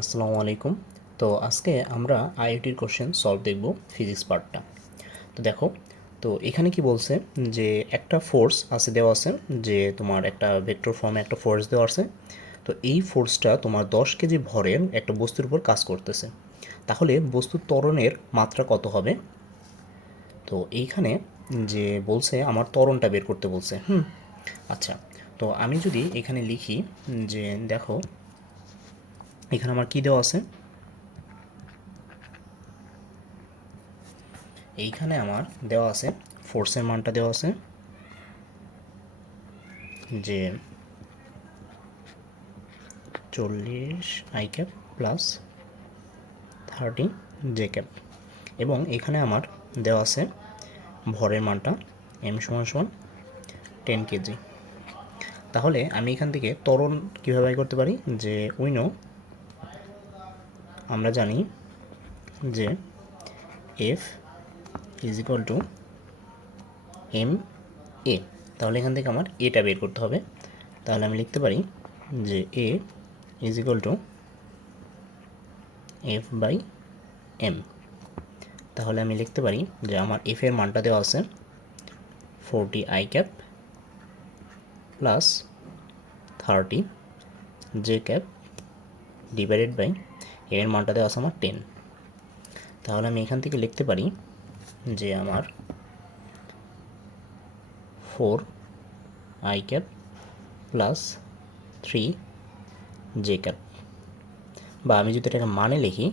আসসালামু আলাইকুম। তো আজকে আমরা আইওটির কোশ্চেন সলভ দেখব ফিজিক্স পার্টটা। তো দেখো, তো এখানে কি বলছে যে একটা ফোর্স আছে, দেওয়া আছে যে তোমার একটা ভেক্টর ফর্মে একটা ফোর্স দেওয়া আছে। তো এই ফোর্সটা তোমার 10 কেজি ভরের একটা বস্তুর উপর কাজ করতেছে। তাহলে বস্তুর ত্বরণের মাত্রা কত হবে? তো এইখানে যে বলছে আমার ত্বরণটা বের করতে বলছে। আচ্ছা, তো আমি যদি এখানে লিখি যে দেখো, এখানে আমার কি দেওয়া আছে, এইখানে আমার দেওয়া আছে ফোর্সের মানটা দেওয়া আছে যে 40 I cap plus 30 J cap, এবং এখানে আমার দেওয়া আছে ভরের মানটা m =10 কেজি। তাহলে আমি এখান থেকে ত্বরণ কীভাবে বাই করতে পারি, যে উইনো আমরা জানি যে F = ma। তাহলে এখান থেকে আমার এটা বের করতে হবে। তাহলে আমি লিখতে পারি যে A = F/m। তাহলে আমি লিখতে পারি যে আমার এফ এর মানটা দেওয়া আছে 40I cap plus 30 J cap divided by এর মানটা দেওয়া আছে আমার 10। তাহলে আমি এখান থেকে লিখতে পারি যে আমার 4I cap plus 3J cap, বা আমি যদি এটাকে মানে লিখি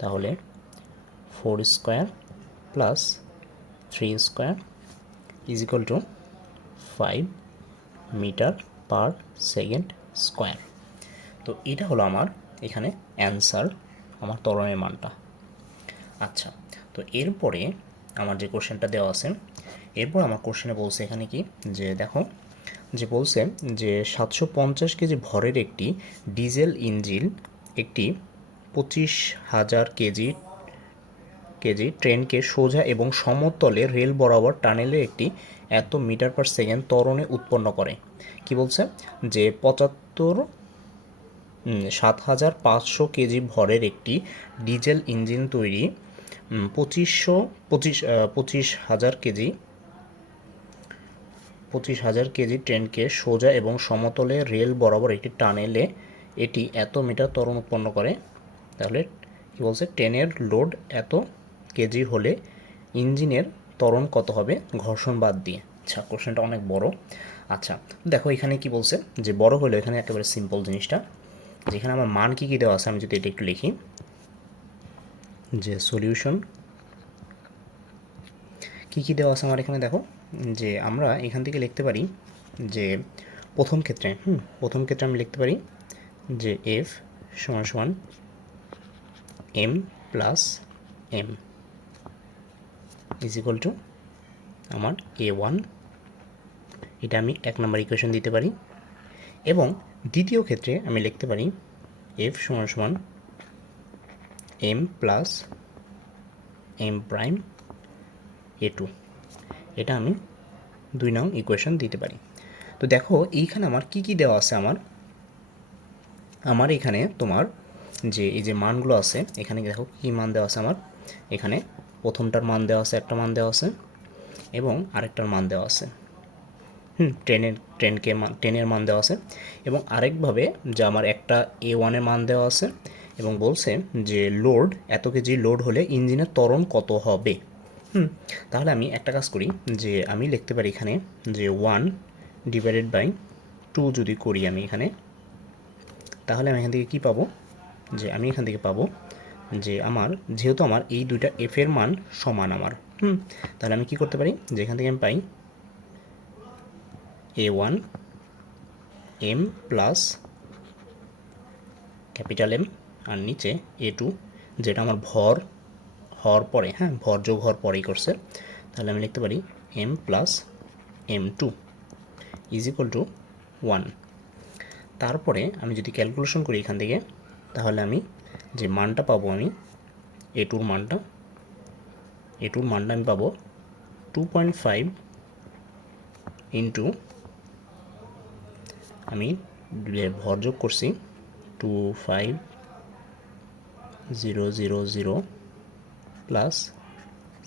তাহলে 4² plus 3² = 5 metre per second square. তো এটা হলো আমার এখানে অ্যান্সার, আমার ত্বরণের মানটা। আচ্ছা, তো এরপরে আমার যে কোশ্চেনটা দেওয়া আছে, এরপর আমার কোশ্চেনে বলছে এখানে কি, যে দেখো, যে বলছে যে 750 কেজি ভরের একটি ডিজেল ইঞ্জিন একটি 25,000 কেজি ট্রেনকে সোজা এবং সমতলে রেল বরাবর টানেলে একটি এত মিটার পার সেকেন্ড ত্বরণে উৎপন্ন করে। কি বলছে যে 7,500 কেজি ভরের একটি ডিজেল ইঞ্জিন তৈরি 25,000 কেজি ট্রেনকে সোজা এবং সমতলে রেল বরাবর একটি টানেলে এটি এত মিটার ত্বরণ উৎপন্ন করে। তাহলে কি বলছে, ট্রেনের লোড এত কেজি হলে ইঞ্জিনের ত্বরণ কত হবে ঘর্ষণ বাদ দিয়ে। আচ্ছা, কোশ্চেনটা অনেক বড়। আচ্ছা, দেখো এখানে কি বলছে, যে বড় হলে এখানে একেবারে সিম্পল জিনিসটা, যেখানে আমার মান কী কী দেওয়া আছে আমি যদি এটা একটু লিখি, যে সলিউশন কী কী দেওয়া আছে আমার এখানে দেখো, যে আমরা এখান থেকে লিখতে পারি যে প্রথম ক্ষেত্রে আমি লিখতে পারি যে F = m প্লাস m = আমার A1, এটা আমি 1 নম্বর ইকুয়েশন দিতে পারি। এবং দ্বিতীয় ক্ষেত্রে আমি লিখতে পারি F = m plus m prime A2, এটা আমি 2 নং ইকুয়েশন দিতে পারি। তো দেখো এইখানে আমার কি কি দেওয়া আছে, আমার এখানে তোমার যে এই যে মানগুলো আছে, এখানে দেখো কী মান দেওয়া আছে আমার, এখানে প্রথমটার মান দেওয়া আছে, একটা মান দেওয়া আছে, এবং আরেকটার মান দেওয়া আছে। ট্রেনের মান দেওয়া আছে, এবং আরেকভাবে যে আমার একটা A1-এর মান দেওয়া আছে, এবং বলছে যে লোড এত কেজি লোড হলে ইঞ্জিনের ত্বরণ কত হবে। তাহলে আমি একটা কাজ করি, যে আমি লিখতে পারি এখানে যে 1/2 যদি করি আমি এখানে, তাহলে আমি এখান থেকে কী পাবো, যে আমি এখান থেকে পাবো যে আমার যেহেতু আমার এই দুইটা এফের মান সমান আমার, তাহলে আমি কি করতে পারি, যে এখান থেকে আমি পাই A1 m plus capital M, আর নিচে A2 যেটা আমার হর পরে, ভর যোগ হর পরেই করছে। তাহলে আমি লিখতে পারি m প্লাস m2 = 1। তারপরে আমি যদি ক্যালকুলেশন করি এখান থেকে, তাহলে আমি যে মানটা পাবো, আমি A2-র মানটা আমি পাবো 2.5 ইন্টু, আমি ভর যোগ করছি 2 5 000 প্লাস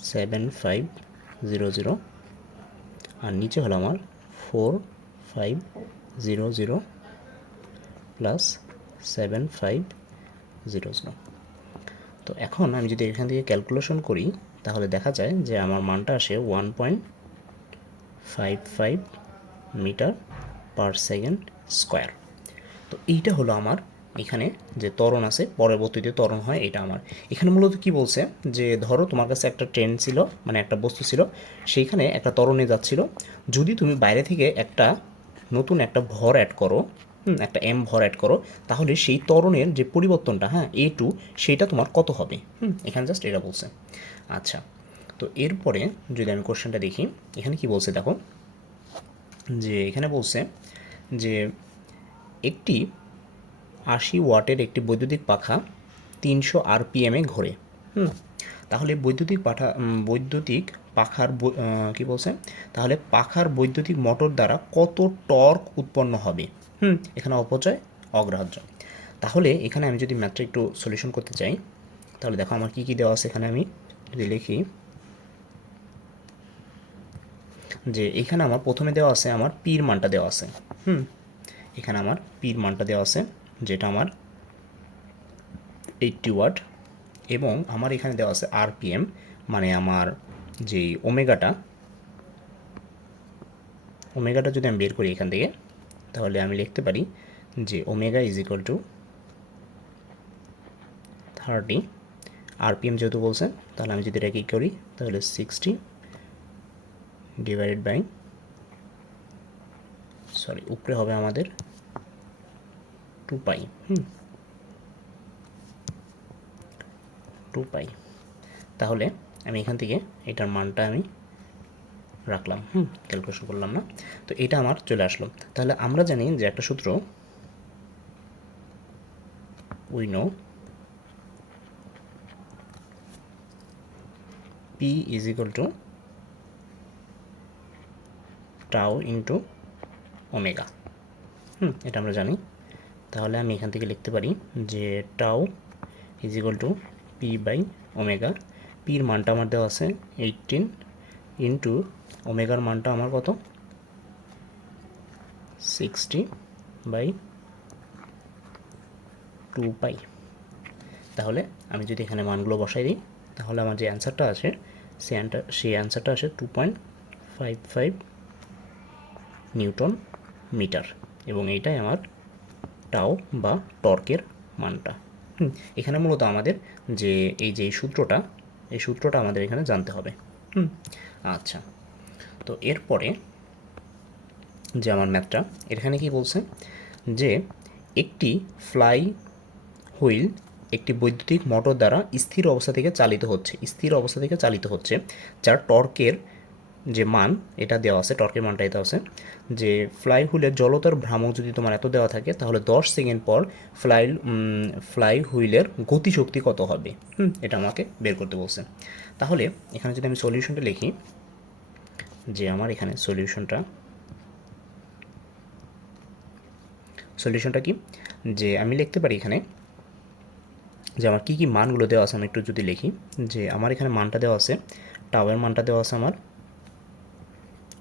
7500 আর নিচে হলো আমার 4500 প্লাস 7500। তো এখন আমি যদি এখান থেকে ক্যালকুলেশন করি তাহলে দেখা যায় যে আমার মানটা আসে 1.55 মিটার পার সেকেন্ড স্কোয়ার। তো এইটা হলো আমার এখানে যে ত্বরণ আছে, পরবর্তীতে ত্বরণ হয়, এটা আমার এখানে মূলত কি বলছে যে ধরো তোমার কাছে একটা ট্রেন ছিল, মানে একটা বস্তু ছিল, সেইখানে একটা ত্বরণে যাচ্ছিল, যদি তুমি বাইরে থেকে একটা নতুন একটা ভর অ্যাড করো, একটা এম ভর অ্যাড করো, তাহলে সেই ত্বরণের যে পরিবর্তনটা, হ্যাঁ A2, সেইটা তোমার কত হবে। এখানে জাস্ট এটা বলছে। আচ্ছা, তো এরপরে যদি আমি কোশ্চেনটা দেখি, এখানে কি বলছে দেখো, যে এখানে বলছে যে একটি 80 ওয়াটের একটি বৈদ্যুতিক পাখা 300 আরপিএমে ঘোরে। তাহলে বৈদ্যুতিক পাখার কি বলছে, তাহলে পাখার বৈদ্যুতিক মোটর দ্বারা কত টর্ক উৎপন্ন হবে। এখানে অপচয় অগ্রাহ্য। তাহলে এখানে আমি যদি ম্যাথটা একটু সলিউশন করতে চাই, তাহলে দেখো আমার কি কি দেওয়া আছে। এখানে আমি যদি লিখি যে এখানে আমার প্রথমে দেওয়া আছে আমার পির মানটা দেওয়া আছে। এখানে আমার পির মানটা দেওয়া আছে, যেটা আমার 80 ওয়াট, এবং আমার এখানে দেওয়া আছে আরপিএম, মানে আমার যেই ওমেগাটা যদি আমি বের করি এখান থেকে, তাহলে আমি লিখতে পারি যে omega is equal two 30, RPM যেহেতু বলছে, তাহলে আমি যদি এটা কি করি, তাহলে 60 ডিভাইডেড বাই, উপরে হবে আমাদের 2 পাই। 2 পাই। তাহলে আমি এখান থেকে এটার মানটা আমি রাখলাম, ক্যালকুলেশন করলাম না, তো এটা আমার চলে আসলো। তাহলে আমরা জানি যে একটা সূত্র, we know P is equal two tau into omega. এটা আমরা জানি। তাহলে আমি এখান থেকে লিখতে পারি যে tau is equal to P by omega. পির মানটা আমার দেওয়া আছে 18 ইন্টু ওমেগার মানটা আমার কত, 60 বাই 2 পাই। তাহলে আমি যদি এখানে মানগুলো বসাই দিই, তাহলে আমার যে অ্যান্সারটা আছে সেই অ্যান্সারটা আসে 2.55 নিউটন মিটার, এবং এইটাই আমার টাও বা টর্কের মানটা। এখানে মূলত আমাদের যে এই সূত্রটা আমাদের এখানে জানতে হবে। আচ্ছা, তো এরপরে যে আমার ম্যাথটা, এখানে কি বলছে যে একটি ফ্লাই হুইল একটি বৈদ্যুতিক মোটর দ্বারা স্থির অবস্থা থেকে চালিত হচ্ছে, যার টর্কের যে মান এটা দেওয়া আছে, টর্কের মানটা এটা আছে যে ফ্লাই হুইলের জলতার ভ্রামক যদি তোমার এত দেওয়া থাকে, তাহলে 10 সেকেন্ড পর ফ্লাই হুইলের গতিশক্তি কত হবে, এটা আমাকে বের করতে বলছে। তাহলে এখানে যদি আমি সলিউশনটা লিখি, যে আমার এখানে সলিউশনটা কি, যে আমি লিখতে পারি এখানে যে আমার কী কী মানগুলো দেওয়া আছে, আমি একটু যদি লিখি, যে আমার এখানে মানটা দেওয়া আছে, টাওয়ার মানটা দেওয়া আছে আমার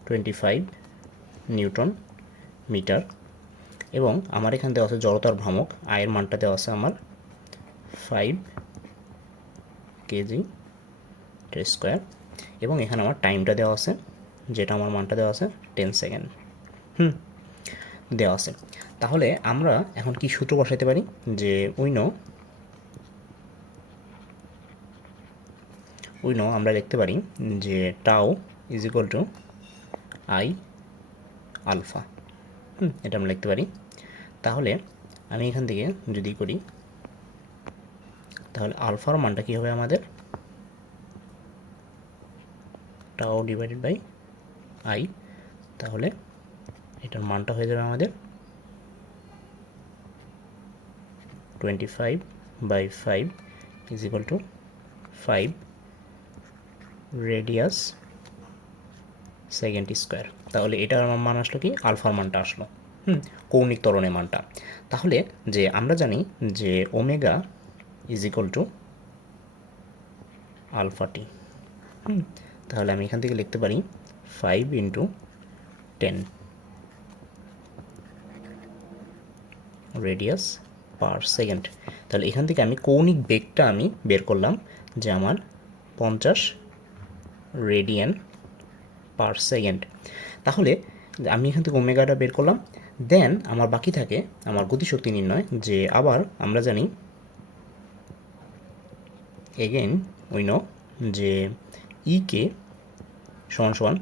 25 নিউটন মিটার, এবং আমার এখানে দেওয়া আছে জড়তার ভ্রামক, আয়ের মানটা দেওয়া আছে আমার 5 কেজি স্কোয়ার, এবং এখানে আমার টাইমটা দেওয়া আছে, যেটা আমার মানটা দেওয়া আছে 10 সেকেন্ড দেওয়া আছে। তাহলে আমরা এখন কি সূত্র বসাইতে পারি, যে উই নো আমরা লিখতে পারি যে tau is equal to I alpha. এটা আমরা লিখতে পারি। তাহলে আমি এখান থেকে যদি করি, তাহলে আলফার মানটা কী হবে আমাদের, টাও ডিভাইডেড বাই আই, তাহলে এটার মানটা হয়ে যাবে আমাদের 25/5 is equal two 5 radius second square. তাহলে এটার আমার মান আসলো কি, আলফার মানটা আসলো, কৌণিক ত্বরণের মানটা। তাহলে যে আমরা জানি যে omega is equal to alpha T. তাহলে আমি এখান থেকে লিখতে পারি 5 ইন্টু 10 রেডিয়াস পার সেকেন্ড। তাহলে এখান থেকে আমি কৌণিক বেগটা আমি বের করলাম যে আমার 50 রেডিয়ান পার সেকেন্ড। তাহলে আমি এখান থেকে ওমেগাটা বের করলাম, দেন আমার বাকি থাকে আমার গতিশক্তি নির্ণয়, যে আবার আমরা জানি এগেইন উই নো যে কে সমান সমান,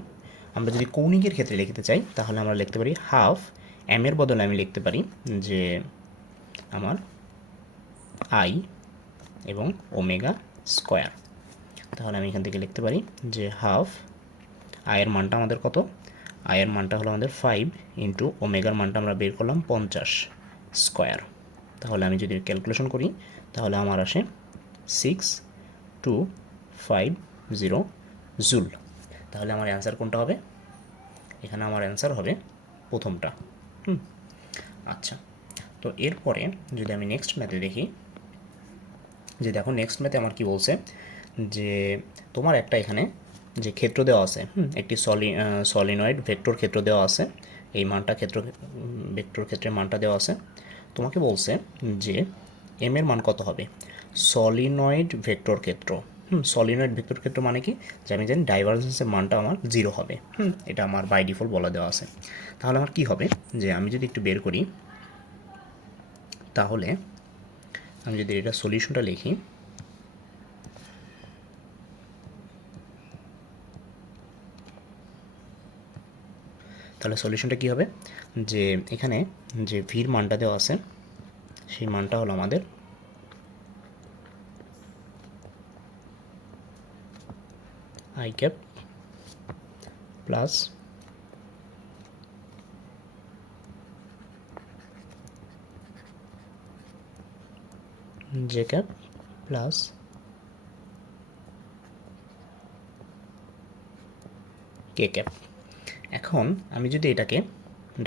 আমরা যদি কৌণিকের ক্ষেত্রে লিখতে চাই তাহলে আমরা লিখতে পারি হাফ এম এর বদলে আমি লিখতে পারি যে আমার আই এবং ওমেগা স্কোয়ার। তাহলে আমি এখান থেকে লিখতে পারি যে হাফ আয়ের মানটা আমাদের কত, আয়ের মানটা হলো আমাদের 5 ইন্টু ওমেগার মানটা আমরা বের করলাম 50 স্কোয়ার। তাহলে আমি যদি ক্যালকুলেশন করি তাহলে আমার আসে 6250 জুল। তাহলে আমার অ্যান্সার কোনটা হবে? এখানে আমার অ্যান্সার হবে প্রথমটা। আচ্ছা, তো এরপরে যদি আমি নেক্সট ম্যাথে দেখি, যে দেখো নেক্সট ম্যাথে আমার কি বলছে, যে তোমার একটা এখানে যে ক্ষেত্র দেওয়া আছে, একটি সলিনয়েড ভেক্টর ক্ষেত্র দেওয়া আছে, এই মানটা ভেক্টর ক্ষেত্রের মানটা দেওয়া আছে। তোমাকে বলছে যে এম এর মান কত হবে সলিনয়েড ভেক্টর ক্ষেত্র। সলিনয়েড ভেক্টর ক্ষেত্র মানে কি, যে আমি জানি ডাইভারজেন্সের মানটা আমার 0 হবে। এটা আমার বাই ডিফল্ট বলা দেওয়া আছে। তাহলে আমার কি হবে, যে আমি যদি একটু বের করি, তাহলে আমি যদি এটা সলিউশনটা লিখি, তাহলে সলিউশনটা কী হবে, যে এখানে যে ভির মানটা দেওয়া আছে সেই মানটা হলো আমাদের I cap plus J cap plus K cap. এখন আমি যদি এটাকে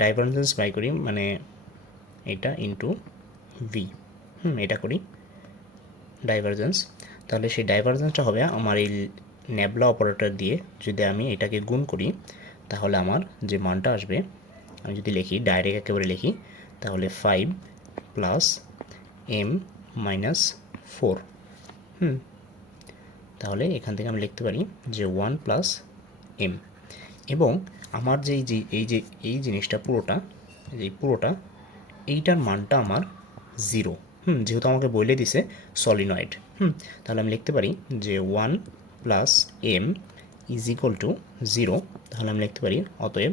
ডাইভারজেন্স বাই করি, মানে এটা ইন্টু ভি, এটা করি ডাইভারজেন্স, তাহলে সেই ডাইভারজেন্সটা হবে আমার এই নেবলা অপারেটর দিয়ে যদি আমি এটাকে গুণ করি, তাহলে আমার যে মানটা আসবে, আমি যদি লিখি ডাইরেক্ট একেবারে লিখি, তাহলে 5 প্লাস এম মাইনাস 4। তাহলে এখান থেকে আমি লিখতে পারি যে 1 প্লাস এম, এবং আমার যে এই জিনিসটা পুরোটা, এইটার মানটা আমার 0। যেহেতু আমাকে বলে দিছে সলিনয়েড, তাহলে আমি লিখতে পারি যে 1 plus M is equal to 0। তাহলে আমি লিখতে পারি অতএব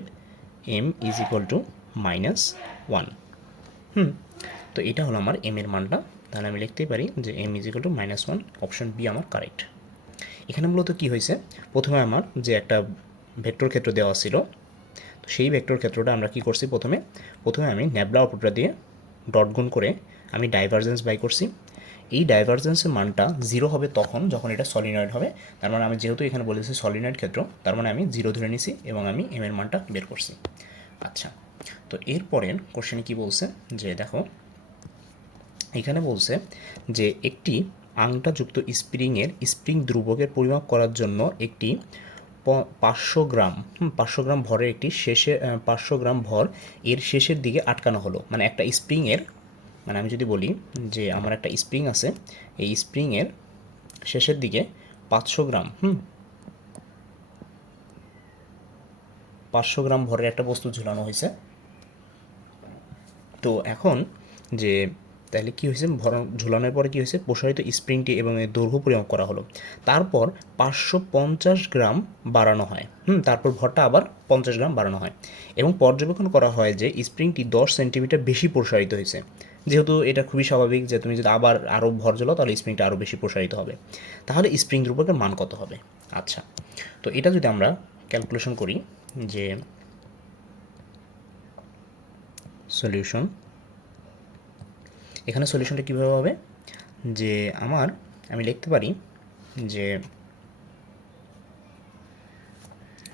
এম ইজ ইকুয়াল টু -1। তো এটা হলো আমার এম এর মানটা। তাহলে আমি লিখতেই পারি যে M is equal to -1, option B আমার কারেক্ট। এখানে মূলত কী হয়েছে, প্রথমে আমার যে একটা ভেক্টর ক্ষেত্র দেওয়া ছিল, তো সেই ভেক্টর ক্ষেত্রটা আমরা কী করছি, প্রথমে আমি নেবলা অপারেটর দিয়ে ডট গুণ করে আমি ডাইভারজেন্স বাই করছি। এই ডাইভারজেন্সের মানটা 0 হবে তখন যখন এটা সলিনয়েড হবে। তার মানে আমি যেহেতু এখানে বলেছি সলিনয়েড ক্ষেত্র, তার মানে আমি 0 ধরে নিছি এবং আমি এম এর মানটা বের করছি। আচ্ছা, তো এরপরের কোশ্চেনে কী বলছে, যে দেখো এখানে বলছে যে একটি আংটাযুক্ত স্প্রিং ধ্রুবকের পরিমাপ করার জন্য একটি 500 গ্রাম ভরের একটি 500 গ্রাম ভর এর শেষের দিকে আটকানো হলো। মানে একটা স্প্রিংয়ের, মানে আমি যদি বলি যে আমার একটা স্প্রিং আছে, এই স্প্রিংয়ের শেষের দিকে 500 গ্রাম ভরের একটা বস্তু ঝুলানো হয়েছে। তো এখন যে তাহলে কী হয়েছে, ঝুলানোর পরে কী হয়েছে, প্রসারিত স্প্রিংটি এবং এর দৈর্ঘ্য পরিমাপ করা হলো। তারপর 550 গ্রাম বাড়ানো হয়, তারপর ভরটা আবার 50 গ্রাম বাড়ানো হয়, এবং পর্যবেক্ষণ করা হয় যে স্প্রিংটি 10 সেন্টিমিটার বেশি প্রসারিত হয়েছে। যেহেতু এটা খুবই স্বাভাবিক যে তুমি যদি আরও ভর ঝোলাও তাহলে স্প্রিংটা আরও বেশি প্রসারিত হবে। তাহলে স্প্রিং ধ্রুবকের মান কত হবে? আচ্ছা, তো এটা যদি আমরা ক্যালকুলেশন করি, যে সলিউশন, এখানে সলিউশনটা কীভাবে হবে, যে আমি লিখতে পারি যে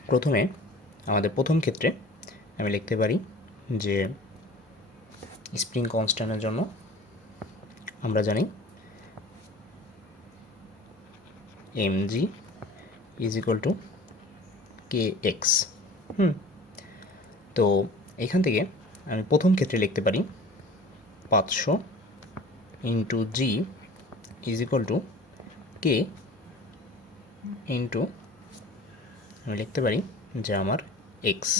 প্রথমে আমাদের প্রথম ক্ষেত্রে আমি লিখতে পারি যে স্প্রিং কনস্ট্যান্টের জন্য আমরা জানি mg is equal two kx। তো এখান থেকে আমি প্রথম ক্ষেত্রে লিখতে পারি 500 into G is equal to K into আমি লিখতে পারি যে আমার এক্স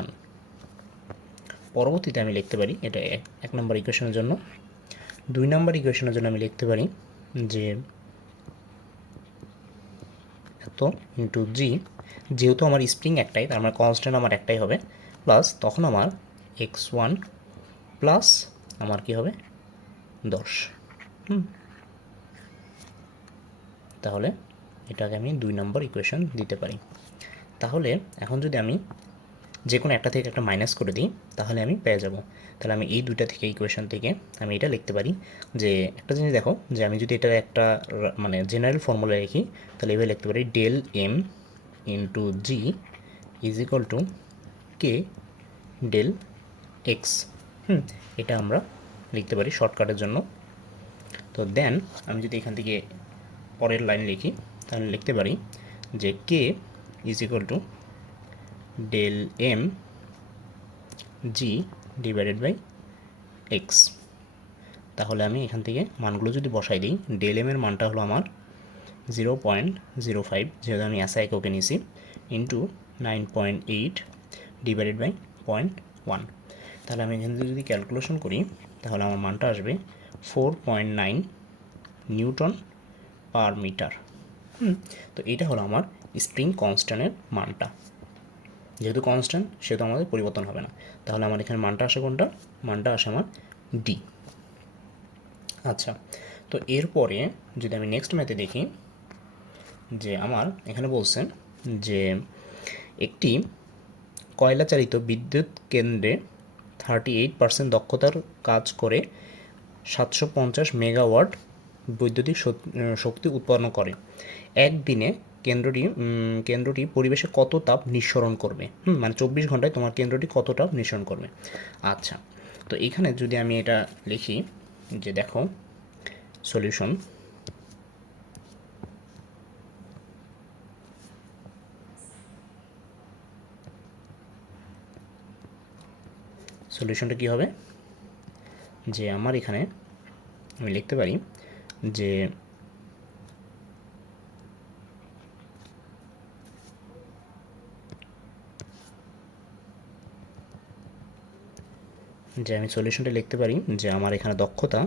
1। পরবর্তীতে আমি লিখতে পারি, এটা এক নম্বর ইকুয়েশনের জন্য। 2 নম্বর ইকুয়েশনের জন্য আমি লিখতে পারি যে এত ইন্টু জি, যেহেতু আমার স্প্রিং একটাই তার মানে কনস্ট্যান্ট আমার একটাই হবে, প্লাস তখন আমার x1 প্লাস আমার কি হবে 10। তাহলে এটাকে আমি 2 নম্বর ইকুয়েশন দিতে পারি। তাহলে এখন যদি আমি যে কোনো একটা থেকে একটা মাইনাস করে দিই তাহলে আমি পেয়ে যাব। তাহলে আমি এই দুইটা থেকে ইকুয়েশন থেকে আমি এটা লিখতে পারি যে একটা জিনিস দেখো, যে আমি যদি এটা একটা মানে জেনারেল ফর্মুলা লিখি তাহলে এভাবে লিখতে পারি del M into G is equal to K del X. এটা আমরা লিখতে পারি শর্টকাটের জন্য। তো দেন আমি যদি এখান থেকে পরের লাইন লিখি তাহলে লিখতে পারি যে K is equal to del M G divided by X. তাহলে আমি এখান থেকে মানগুলো যদি বসাই দিই, ডেল এম এর মানটা হলো আমার 0.05, যেহেতু আমি এসআই এককে নিয়েছি, ইন্টু 9.8 ডিভাইডেড বাই 0.1। তাহলে আমি এখান থেকে যদি ক্যালকুলেশন করি তাহলে আমার মানটা আসবে 4.9 নিউটন পার মিটার। তো এটা হলো আমার স্প্রিং কনস্ট্যান্টের মানটা। যেহেতু কনস্ট্যান্ট সেহেতু আমাদের পরিবর্তন হবে না। তাহলে আমার এখানে মানটা আসে কোনটা? মানটা আসে আমার ডি। আচ্ছা, তো এরপরে যদি আমি নেক্সট ম্যাথে দেখি যে আমার এখানে বলছেন যে একটি কয়লা চালিত বিদ্যুৎ কেন্দ্রে 38% দক্ষতার কাজ করে 750 মেগাওয়াট বৈদ্যুতিক শক্তি উৎপন্ন করে। একদিনে কেন্দ্রটি পরিবেশে কত তাপ নিঃসরণ করবে? মানে 24 ঘন্টায় তোমার কেন্দ্রটি কত তাপ নিঃসরণ করবে। আচ্ছা, তো এখানে যদি আমি এটা লিখি যে দেখো সলিউশন, সলিউশনটা কী হবে যে আমার এখানে আমি লিখতে পারি যে আমি সলিউশনটা লিখতে পারি যে আমার এখানে দক্ষতা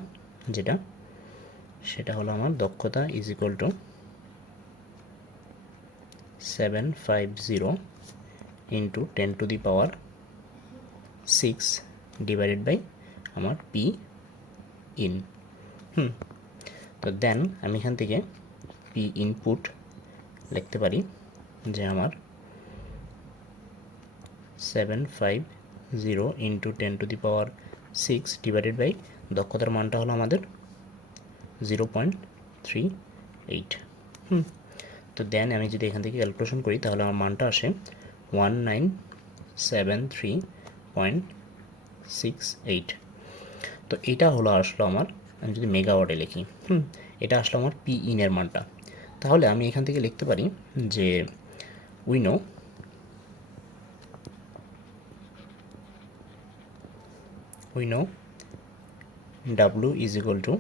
যেটা সেটা হলো আমার দক্ষতা is equal to 750 into 10⁻6 divided by আমার পি ইন। তো দেন আমি এখান থেকে পি ইনপুট লিখতে পারি যে আমার 750 ইন্টু 10⁻6 ডিভাইডেড বাই দক্ষতার মানটা হলো আমাদের 0.38। তো দেন আমি যদি এখান থেকে ক্যালকুলেশন করি তাহলে আমার মানটা আসে 1973.68। তো এটা হলো আসলো আমার, আমি যদি মেগাওয়াটে লিখি, এটা আসলো আমার পি ইনের মানটা। তাহলে আমি এখান থেকে লিখতে পারি যে উইনো W is equal to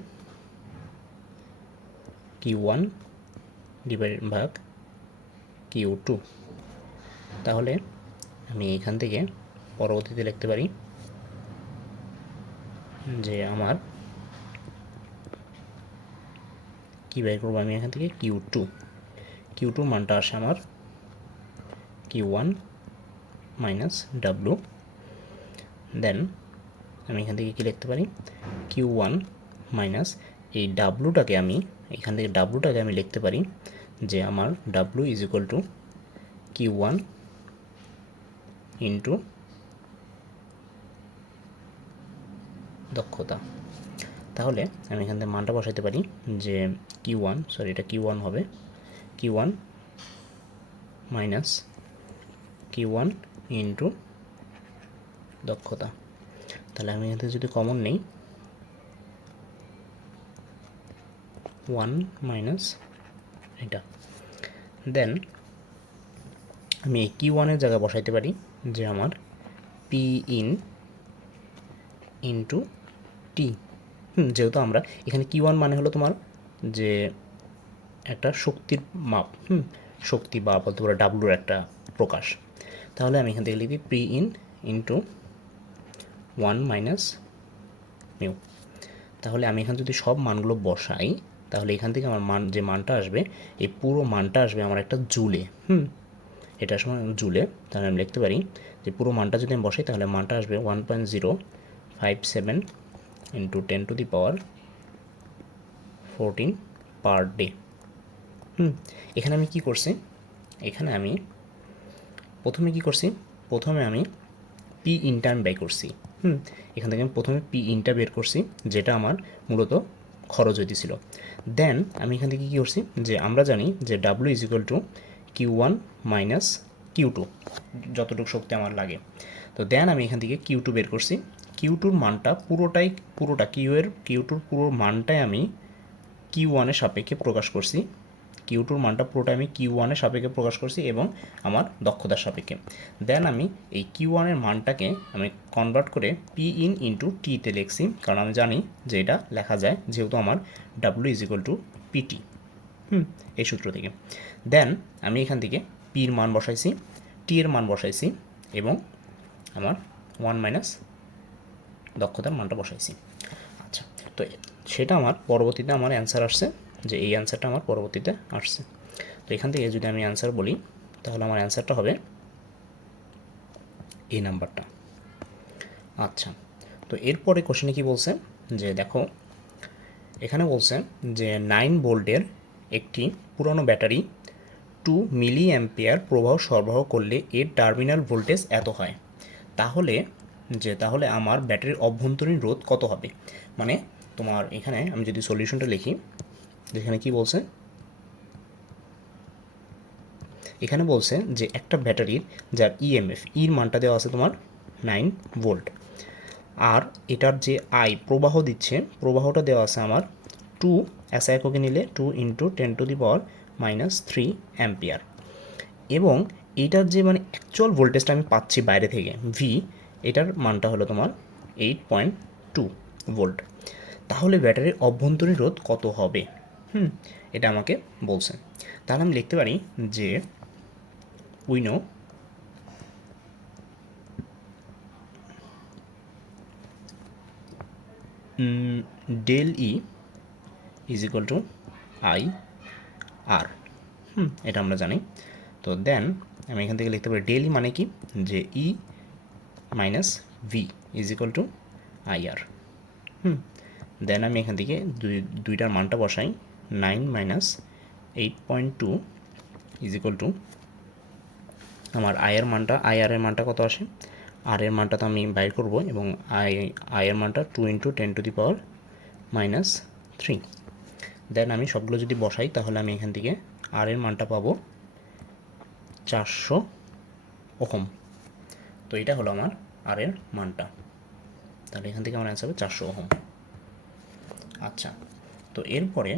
Q1 divided ভাগ Q2। তাহলে আমি এখান থেকে পরবর্তীতে লিখতে পারি যে আমার কী বের করবো, আমি এখান থেকে Q2 মানটা আসে আমার Q1 মাইনাস ডাব্লু। দেন আমি এখান থেকে কী লিখতে পারি Q1 মাইনাস এই ডাব্লুটাকে আমি এখান থেকে ডাব্লুটাকে আমি লিখতে পারি যে আমার W is equal two Q1 into দক্ষতা। তাহলে আমি এখান থেকে মানটা বসাইতে পারি যে এটা Q1 হবে Q1 মাইনাস Q1 ইন্টু দক্ষতা। তাহলে আমি এখান থেকে যদি কমন নেই ওয়ান মাইনাস এটা। দেন আমি এই কিউ ওয়ানের জায়গায় বসাইতে পারি যে আমার পি ইন ইন্টু টি। যেহেতু আমরা এখানে কিউ ওয়ান মানে হলো তোমার যে একটা শক্তির মাপ, শক্তি বা বলতে পারো ডাব্লুর একটা প্রকাশ। তাহলে আমি এখান থেকে লিখি P in into one minus mu. তাহলে আমি এখানে যদি সব মানগুলো বসাই তাহলে এখান থেকে আমার মান যে মানটা আসবে এই পুরো মানটা আসবে আমার একটা জুলে। এটার সময় জুলে। তাহলে আমি লিখতে পারি যে পুরো মানটা যদি আমি বসাই তাহলে মানটা আসবে 1.057 ইন্টু 10^14 পার ডে। এখানে আমি কি করছি, এখানে আমি প্রথমে আমি পি ইনটা আমি ব্যয় করছি। এখান থেকে আমি প্রথমে পি ইনটা বের করছি যেটা আমার মূলত খরচ হইতেছিল। দেন আমি এখান থেকে কী করছি যে আমরা জানি যে W is equal to Q one minus Q two, যতটুকু শক্তি আমার লাগে। তো দেন আমি এখান থেকে কিউ টু বের করছি। কিউ টুর মানটা পুরোটা কিউ টুর পুরো মানটাই আমি কিউ ওয়ানের সাপেক্ষে প্রকাশ করছি। কিউ টুর মানটা পুরোটা আমি কিউ ওয়ানের সাপেক্ষে প্রকাশ করছি এবং আমার দক্ষতার সাপেক্ষে। দেন আমি এই কিউ ওয়ানের মানটাকে আমি কনভার্ট করে পি ইন ইন্টু টিতে লিখছি, কারণ আমি জানি যে এটা লেখা যায় যেহেতু আমার W is equal to PT, এই সূত্র থেকে। দেন আমি এখান থেকে পির মান বসাইছি, টি এর মান বসাইছি এবং আমার ওয়ান মাইনাস দক্ষতার মানটা বসাইছি। আচ্ছা, তো সেটা আমার পরবর্তীতে আমার অ্যান্সার আসছে, যে এই অ্যান্সারটা আমার পরবর্তীতে আসছে। তো এখান থেকে যদি আমি অ্যান্সার বলি তাহলে আমার অ্যান্সারটা হবে এই নাম্বারটা। আচ্ছা, তো এরপরে কোশ্চেনে কি বলছে যে দেখো এখানে বলছে যে 9 ভোল্টের একটি পুরনো ব্যাটারি 2 মিলি অ্যাম্পিয়ার প্রবাহ সরবরাহ করলে এর টার্মিনাল ভোল্টেজ এত হয়। তাহলে আমার ব্যাটারির অভ্যন্তরীণ রোধ কত হবে। মানে তোমার এখানে আমি যদি সলিউশনটা লিখি, যেখানে কি বলছে, এখানে বলছে যে একটা ব্যাটারির যার ইএমএফ ইর মানটা দেওয়া আছে তোমার 9 ভোল্ট, আর এটার যে প্রবাহটা দেওয়া আছে আমার 2 এসআই এককে নিলে 2 ইন্টু 10⁻³ অ্যাম্পিয়ার, এবং এইটার যে মানে অ্যাকচুয়াল ভোল্টেজটা আমি পাচ্ছি বাইরে থেকে ভি, এটার মানটা হলো তোমার 8.2 ভোল্ট। তাহলে ব্যাটারির অভ্যন্তরীণ রোধ কত হবে, এটা আমাকে বলছে। তাহলে আমি লিখতে পারি যে we know del E is equal to I R, এটা আমরা জানি। তো দেন আমি এখান থেকে লিখতে পারি del E মানে কি, যে E minus V is equal to I R. Then আমি এখান থেকে দুইটার মানটা বসাই, 9 মাইনাস 8.2 ইজ ইকুয়াল টু আমার আই আর এর মানটা কত আসে, আর এর মানটা তো আমি বাইর করব, এবং আই এর মানটা 2 ইন্টু 10⁻³ দেন আমি সবগুলো যদি বসাই তাহলে আমি এখান থেকে আর এর মানটা পাবো 400 ওহম। তো এটা হলো আমার আর এর মানটা, তাহলে এখান থেকে আমার অ্যান্সার হবে 400 ওহম। আচ্ছা, তো এরপরে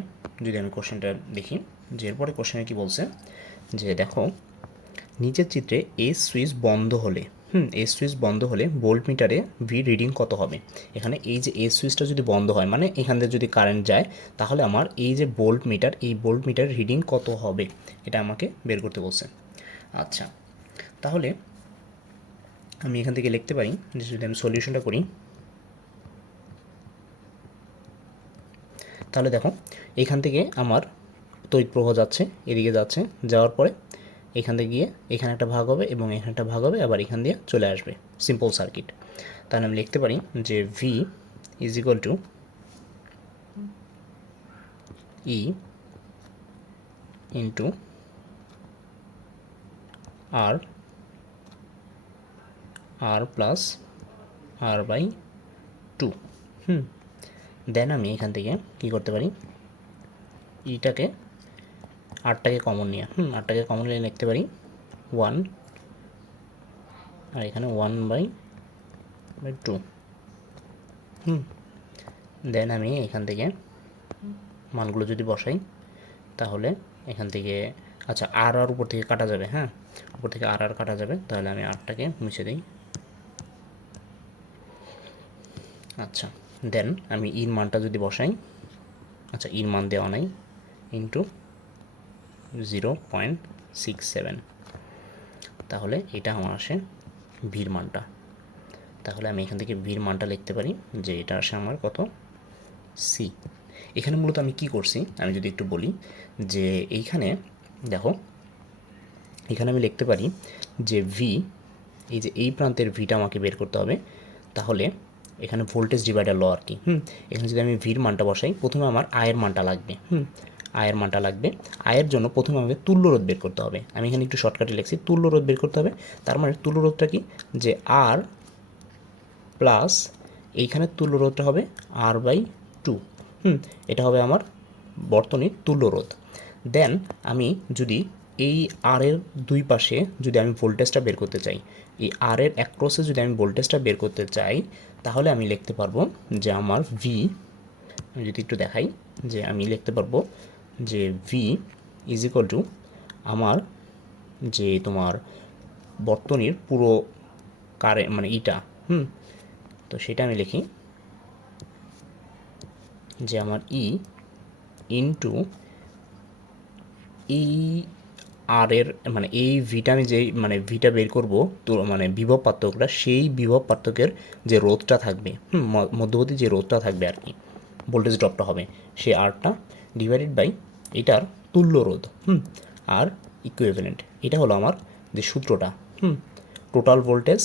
যদি আমি কোশ্চেনটা দেখি, যে এরপরে কোশ্চেনে কি বলছে যে দেখো নিচের চিত্রে এই সুইচ বন্ধ হলে ভোল্ট মিটারে ভি রিডিং কত হবে। এখানে এই যে এই সুইচটা যদি বন্ধ হয় মানে এখান থেকে যদি কারেন্ট যায় তাহলে আমার এই যে ভোল্ট মিটার রিডিং কত হবে এটা আমাকে বের করতে বলছে। আচ্ছা, তাহলে আমি এখান থেকে লিখতে পারি যে যদি আমি সলিউশনটা করি, তাহলে দেখো এখান থেকে আমার তড়িৎ প্রবাহ যাচ্ছে, এদিকে যাচ্ছে, যাওয়ার পরে এখান থেকে গিয়ে এখানে একটা ভাগ হবে এবং এখানে একটা ভাগ হবে, আবার এখান দিয়ে চলে আসবে, সিম্পল সার্কিট। তাহলে আমি লিখতে পারি যে V is equal to E into R plus R/2। Then আমি এখান থেকে কী করতে পারি, আরটাকে কমন নিয়ে লিখতে পারি 1, আর এখানে 1/2। দেন আমি এখান থেকে মানগুলো যদি বসাই তাহলে এখান থেকে আচ্ছা আর উপর থেকে কাটা যাবে, হ্যাঁ উপর থেকে আর কাটা যাবে, তাহলে আমি আরটাকে মুছে দিই। আচ্ছা দেন আমি ইর মানটা যদি বসাই, আচ্ছা ইর মান দেওয়া নাই, ইন্টু 0.67, তাহলে এটা আমার আসে ভির মানটা। তাহলে আমি এখান থেকে ভির মানটা লিখতে পারি যে এটা আসে আমার কত, সি। এখানে মূলত আমি কি করছি আমি যদি একটু বলি, যে এইখানে দেখো এখানে আমি লিখতে পারি যে ভি, এই যে এই প্রান্তের ভিটা আমাকে বের করতে হবে, তাহলে এখানে ভোল্টেজ ডিভাইডার ল আর কি। এখানে যদি আমি ভির মানটা বসাই, প্রথমে আমার আয়ের মানটা লাগবে, আয়ের মানটা লাগবে। আয়ের জন্য প্রথমে আমাকে তুল্য রোধ বের করতে হবে। আমি এখানে একটু শর্টকাটে লিখছি, তুল্য রোধ বের করতে হবে। তার মানে তুল্য রোধটা কি, যে আর প্লাস এইখানে তুল্য রোধটা হবে R/2, এটা হবে আমার বর্তনীর তুল্য রোধ। দেন আমি যদি এই আর এর দুই পাশে যদি আমি ভোল্টেজটা বের করতে চাই, এই আর এর অ্যাক্রসে যদি আমি ভোল্টেজটা বের করতে চাই, তাহলে আমি লিখতে পারবো যে আমার ভি, আমি যদি একটু দেখাই, যে আমি লিখতে পারবো যে ভি ইজ ইকুয়াল টু আমার যে তোমার বর্তনীর পুরো কারেন্ট মানে ইটা, তো সেটা আমি লিখি যে আমার ই ইনটু এই আর এর মানে এই ভিটা, আমি যেই মানে ভিটা বের করব তো মানে বিভব পার্থক্যটা, সেই বিভব পার্থক্যের যে রোধটা থাকবে, মধ্যবর্তী যে রোধটা থাকবে আর কি, ভোল্টেজ ড্রপটা হবে সেই আরটা ডিভাইডেড বাই এটার তুল্য রোধ, আর ইকুইভ্যালেন্ট। এটা হলো আমার যে সূত্রটা, টোটাল ভোল্টেজ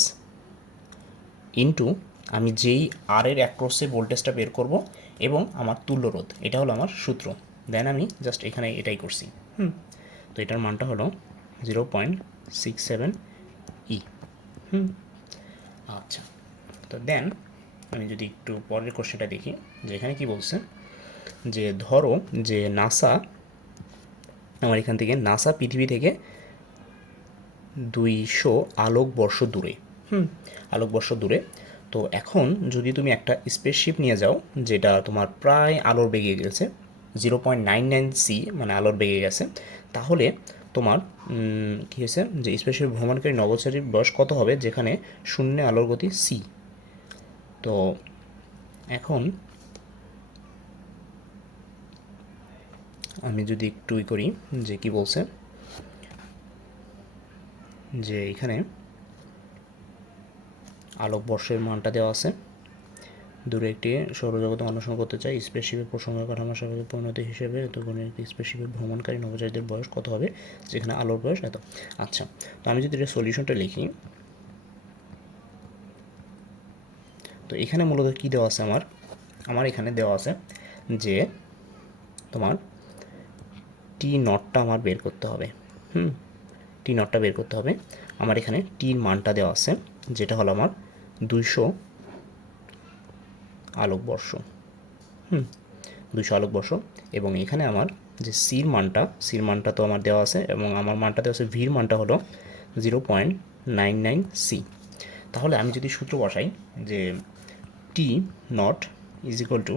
ইনটু আমি যেই আর এর অ্যাক্রসে ভোল্টেজটা বের করব এবং আমার তুল্য রোধ, এটা হলো আমার সূত্র। দেন আমি জাস্ট এখানে এটাই করছি। তো এটার মানটা হলো 0.67 ই। আচ্ছা, তো দেন আমি যদি একটু পরের কোশ্চেনটা দেখি, যে এখানে কী বলছে, যে ধরো যে নাসা, আমার এখান থেকে নাসা পৃথিবী থেকে 200 আলোকবর্ষ দূরে, আলোকবর্ষ দূরে। তো এখন যদি তুমি একটা স্পেসশিপ নিয়ে যাও যেটা তোমার প্রায় আলোর বেগে গেছে, 0.99 সি মানে আলোর বেগে গেছে, তাহলে তোমার কী হয়েছে, যে স্পেসশিপ ভ্রমণকারী নভোচারীর বয়স কত হবে যেখানে শূন্য আলোর গতি সি। তো এখন আমি যদি একটু করি, যে কি বলছে, যে এখানে আলোকবর্ষের মানটা দেওয়া আছে, দূরে একটি সৌরজগতে অন্বেষণ করতে চাই, স্পেসশিপের প্রসঙ্গ কাঠামোর সাপেক্ষে পরিণতি হিসেবে এত কোনো একটি স্পেসশিপের ভ্রমণকারী নভোচারীদের বয়স কত হবে যেখানে আলোর বয়স এত। আচ্ছা, তো আমি যদি এটা সলিউশনটা লিখি, তো এখানে মূলত কী দেওয়া আছে, আমার এখানে দেওয়া আছে যে তোমার টি নটটা আমার বের করতে হবে, টি নটটা বের করতে হবে। আমার এখানে টির মানটা দেওয়া আছে, যেটা হলো আমার 200 আলোকবর্ষ, 200 আলোকবর্ষ। এবং এখানে আমার যে সির মানটা তো আমার দেওয়া আছে, এবং আমার মানটা দেওয়া আছে, ভির মানটা হলো 0.99 সি। তাহলে আমি যদি সূত্র বসাই যে T nought is equal to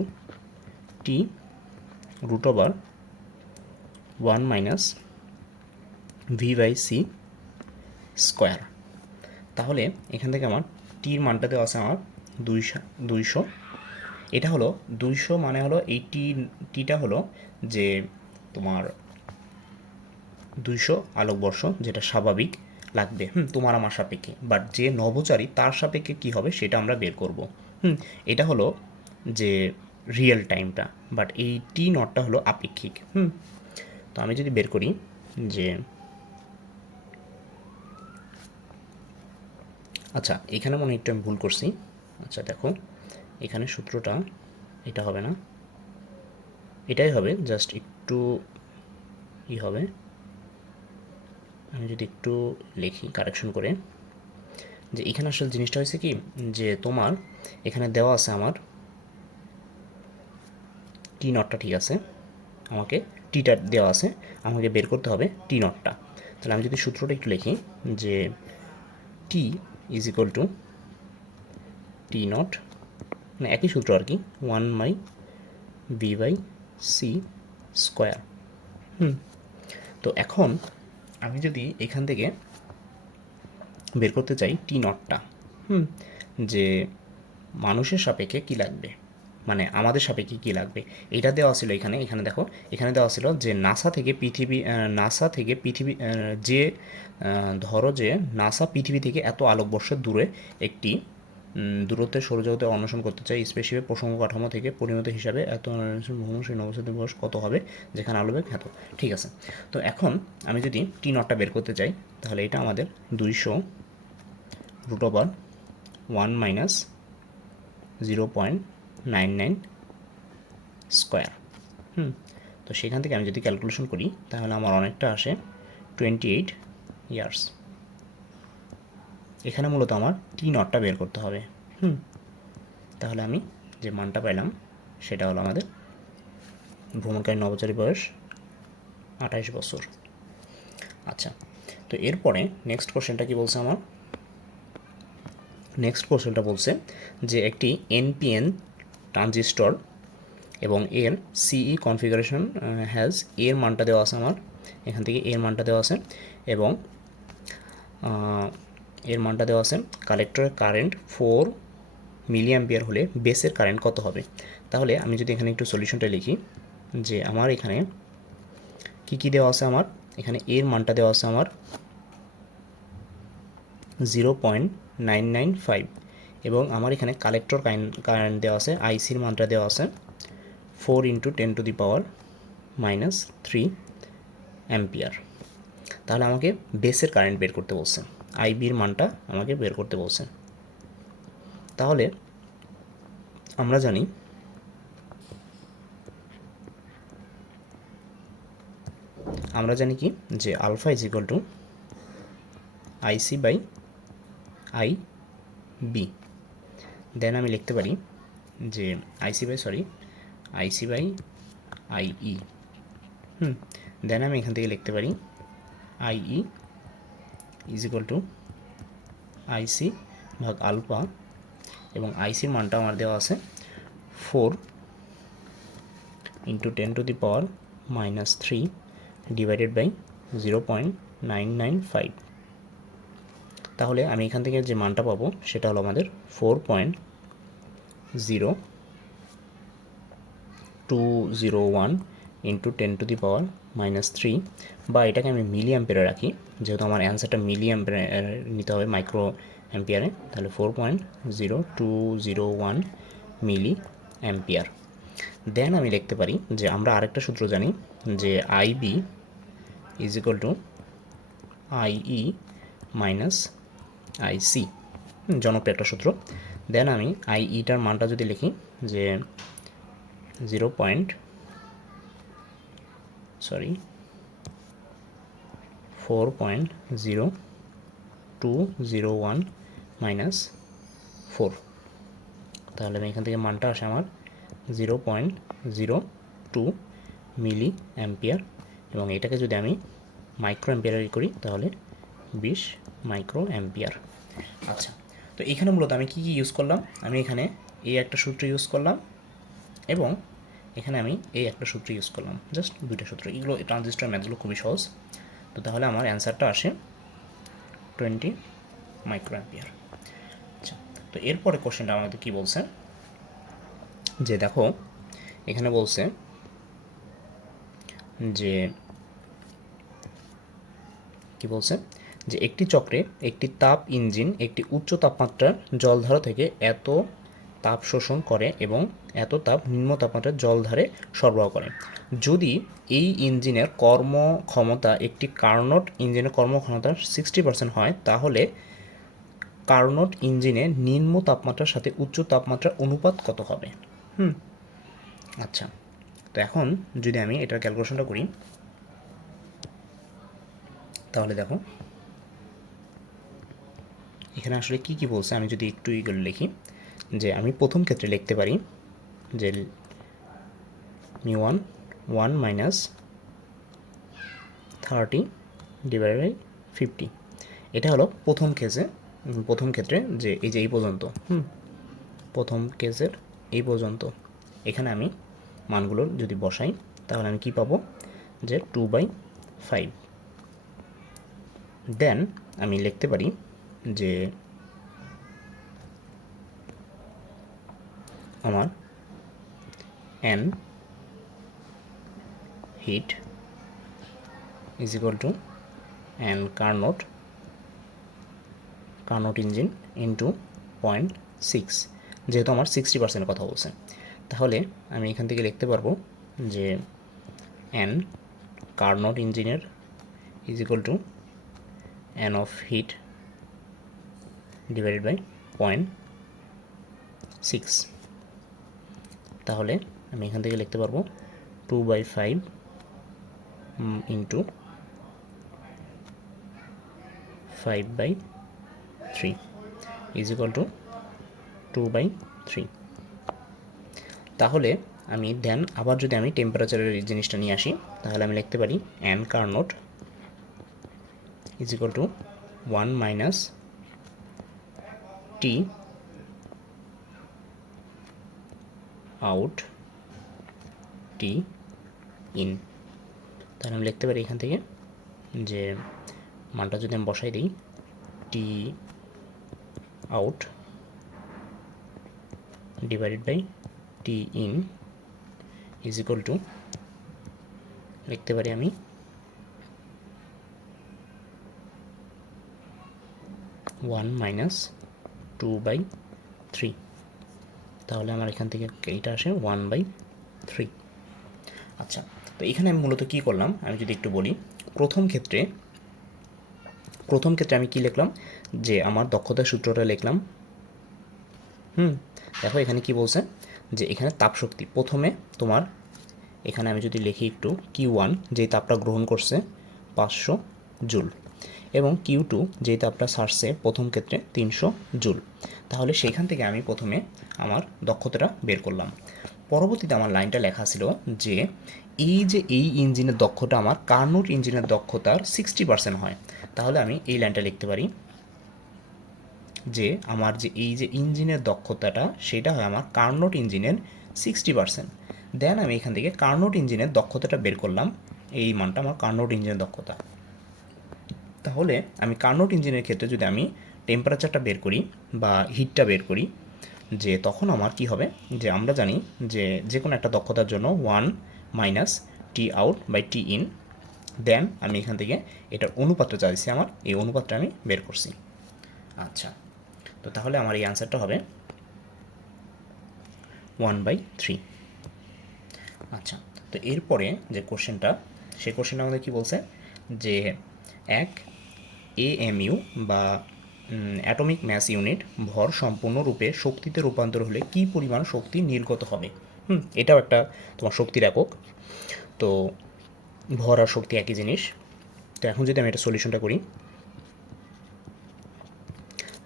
T root over 1 minus v/c square, তাহলে এখান থেকে আমার টির মানটা দেওয়া আছে আমার 200। এটা হলো 200 মানে হলো এই টিটা হলো যে তোমার 200 আলোকবর্ষ, যেটা স্বাভাবিক লাগবে তোমার আমার সাপেক্ষে, বাট যে নভোচারী তার সাপেক্ষে কী হবে সেটা আমরা বের করব। এটা হলো যে রিয়েল টাইমটা, বাট এই টি নটটা হলো আপেক্ষিক। তো আমি যদি বের করি যে, আচ্ছা এখানে মনে একটু আমি ভুল করছি। আচ্ছা দেখো এখানে সূত্রটা এটা হবে না, এটাই হবে, জাস্ট একটু হবে। আমি যদি একটু লিখি কারেকশন করে, যে এখানে আসলে জিনিসটা হয়েছে কি, যে তোমার এখানে দেওয়া আছে আমার টি নটটা, ঠিক আছে, আমাকে টিটা দেওয়া আছে, আমাকে বের করতে হবে টি নটটা। তাহলে আমি যদি সূত্রটা একটু লিখি, যে T is equal to T nought, মানে একই সূত্র আর কি, 1/v/c স্কোয়ার। তো এখন আমি যদি এখান থেকে বের করতে চাই টি নটটা, যে মানুষের সাপেক্ষে কী লাগবে, মানে আমাদের সাপেক্ষে কী লাগবে, এটা দেওয়া ছিল এখানে। এখানে দেখো, এখানে দেওয়া ছিল যে নাসা থেকে পৃথিবী যে ধরো যে নাসা পৃথিবী থেকে এত আলোকবর্ষ দূরে একটি দূরত্বের সৌরজগতে অন্বেষণ করতে চাই, স্পেসিফিক প্রসঙ্গ কাঠামো থেকে পরিণত হিসাবে এত ভ্রমণ সেই নবজাতকের বয়স কত হবে যেখানে আলোবেগ এত। ঠিক আছে, তো এখন আমি যদি টি নটটা বের করতে চাই, তাহলে এটা আমাদের 200√1 মাইনাস 0.99 স্কোয়ার। তো সেখান থেকে আমি যদি ক্যালকুলেশন করি তাহলে আমার অনেকটা আসে 28 ইয়ার্স। এখানে মূলত আমার টি নটটা বের করতে হবে। তাহলে আমি যে মানটা পাইলাম সেটা হলো আমাদের ভ্রমণকারী নভোচারী বয়স 28 বছর। আচ্ছা, তো এরপরে নেক্সট কোশ্চেনটা কি বলছে আমার? নেক্সট কোশ্চেনটা বলছে যে একটি এনপিএন ট্রানজিস্টর এবং এর সিই কনফিগারেশন হ্যাজ, এর মানটা দেওয়া আছে আমার, এখান থেকে এর মানটা দেওয়া আছে, এবং এর মানটা দেওয়া আছে কালেক্টরের কারেন্ট 4 মিলি অ্যাম্পিয়ার হলে বেসের কারেন্ট কত হবে। তাহলে আমি যদি এখানে একটু সলিউশনটা লিখি, যে আমার এখানে কি কি দেওয়া আছে, আমার এখানে এর মানটা দেওয়া আছে আমার 0.995, এবং আমার এখানে কালেক্টর কারেন্ট দেওয়া আছে, আইসির মানটা দেওয়া আছে 4 × 10⁻³ অ্যাম্পিয়ার। তাহলে আমাকে বেসের কারেন্ট বের করতে বলছে, আইবির মানটা আমাকে বের করতে বলছে। তাহলে আমরা জানি কি যে alpha is equal to IC by I B. Then আমি লিখতে পারি যে আইসি বাই আইই। দেন আমি এখান থেকে লিখতে পারি আইই ইজ ইকুয়াল টু আইসি ভাগ আলফা, এবং আইসির মানটা আমার দেওয়া আছে 4 × 10⁻³ ডিভাইডেড বাই 0.995। তাহলে আমি এখান থেকে যে মানটা পাবো সেটা হলো আমাদের 4.0201 × 10⁻³ বা এটাকে আমি মিলি অ্যাম্পিয়ারে রাখি, যেহেতু আমার অ্যান্সারটা মিলি অ্যাম্পিয়ারে নিতে হবে মাইক্রো অ্যাম্পিয়ারে, তাহলে 4.0201 মিলি অ্যাম্পিয়ার। দেন আমি লিখতে পারি যে আমরা আরেকটা সূত্র জানি যে IB is equal to IE minus IC, জনপ্রিয় একটা সূত্র। দেন আমি আইইটার মানটা যদি লিখি যে 4.0201 মাইনাস 4, তাহলে আমি এখান থেকে মানটা আসে আমার 0.02 মিলি অ্যাম্পিয়ার, এবং এটাকে যদি আমি মাইক্রো অ্যাম্পিয়ারে করি তাহলে 20 মাইক্রো অ্যাম্পিয়ার। আচ্ছা, তো এখানে মূলত আমি কী ইউজ করলাম, আমি এখানে এই একটা সূত্র ইউজ করলাম, এবং এখানে আমি এই একটা সূত্র ইউজ করলাম, জাস্ট দুইটা সূত্র। এগুলো ট্রানজিস্টর ম্যাথগুলো খুবই সহজ। তো তাহলে আমার অ্যান্সারটা আসে 20 মাইক্রো অ্যাম্পিয়ার। আচ্ছা, তো এরপরে কোশ্চেনটা আমাদের কী বলছে, যে দেখো এখানে বলছে যে যে একটি চক্রে একটি তাপ ইঞ্জিন একটি উচ্চ তাপমাত্রার জলধারা থেকে এত তাপ শোষণ করে এবং এত তাপ নিম্ন তাপমাত্রার জলধারে সরবরাহ করে। যদি এই ইঞ্জিনের কর্মক্ষমতা একটি কার্নোট ইঞ্জিনের কর্মক্ষমতা 60% হয়, তাহলে কার্নোট ইঞ্জিনের নিম্ন তাপমাত্রার সাথে উচ্চ তাপমাত্রার অনুপাত কত হবে? আচ্ছা, তো এখন যদি আমি এটার ক্যালকুলেশনটা করি, তাহলে দেখো এখানে আসলে কি কি বলছে, আমি যদি একটু এগুলো লিখি, যে আমি প্রথম ক্ষেত্রে লিখতে পারি যে μ1 1 মাইনাস 30 ডিভাইডেড বাই 50। এটা হলো প্রথম ক্ষেত্রে যে এই যে এই পর্যন্ত, প্রথম কেসের এই পর্যন্ত। এখানে আমি মানগুলো যদি বসাই তাহলে আমি কি পাবো, যে 2/5। দেন আমি লিখতে পারি যে আমার n heat is equal to n Carnot engine into 0.6, যেহেতু আমার 60% কথা বলছে। তাহলে আমি এখান থেকে লিখতে পারবো যে n কার্নোট ইঞ্জিনের is equal to n of heat divided by 0.6। তাহলে আমি এখান থেকে লিখতে পারবো 2/5 ইন্টু 5/3 ইজ ইকুয়াল টু 2/3। তাহলে আমি দেন আবার যদি আমি টেম্পারেচারের এই জিনিসটা নিয়ে আসি, তাহলে আমি লিখতে পারি n Carnot is equal to 1 minus T out T in. তাহলে আমি লিখতে পারি এখান থেকে যে মানটা যদি আমি বসাই দিই, T out divided by T in is equal to, লিখতে পারি আমি 1 মাইনাস 2/3। তাহলে আমার এখান থেকে এইটা আসে 1/3। আচ্ছা, তো এখানে আমি মূলত কী করলাম আমি যদি একটু বলি, প্রথম ক্ষেত্রে আমি কি লিখলাম, যে আমার দক্ষতার সূত্রটা লিখলাম। দেখো এখানে কি বলছে, যে এখানে তাপশক্তি প্রথমে তোমার, এখানে আমি যদি লিখি একটু, Q1 যেই তাপটা গ্রহণ করছে 500 জুল, এবং Q2 যেই তাপটা ছাড়ছে প্রথম ক্ষেত্রে 300 জুল। তাহলে সেইখান থেকে আমি প্রথমে আমার দক্ষতাটা বের করলাম। পরবর্তীতে আমার লাইনটা লেখা ছিল যে এই ইঞ্জিনের দক্ষতা আমার কার্নোট ইঞ্জিনের দক্ষতার 60% হয়। তাহলে আমি এই লাইনটা লিখতে পারি যে আমার যে এই যে ইঞ্জিনের দক্ষতাটা সেটা হয় আমার কার্নোট ইঞ্জিনের 60%। দেন আমি এখান থেকে কার্নোট ইঞ্জিনের দক্ষতাটা বের করলাম, এই মানটা আমার কার্নোট ইঞ্জিনের দক্ষতা। তাহলে আমি কার্নোট ইঞ্জিনের ক্ষেত্রে যদি আমি টেম্পারেচারটা বের করি বা হিটটা বের করি, যে তখন আমার কি হবে, যে আমরা জানি যে যে কোনো একটা দক্ষতার জন্য 1 minus T out by T in. Then আমি এখান থেকে এটার অনুপাতটা চাইছি, আমার এই অনুপাতটা আমি বের করছি। আচ্ছা, তো তাহলে আমার এই অ্যান্সারটা হবে 1/3। আচ্ছা, তো এরপরে যে কোশ্চেনটা, সেই কোশ্চেনটা আমাদের কী বলছে, যে এক AMU বা অ্যাটমিক ম্যাস ইউনিট ভর সম্পূর্ণরূপে শক্তিতে রূপান্তর হলে কী পরিমাণ শক্তি নির্গত হবে। এটাও একটা তোমার শক্তির একক। তো ভর আর শক্তি একই জিনিস। তো এখন যদি আমি এটা সলিউশনটা করি,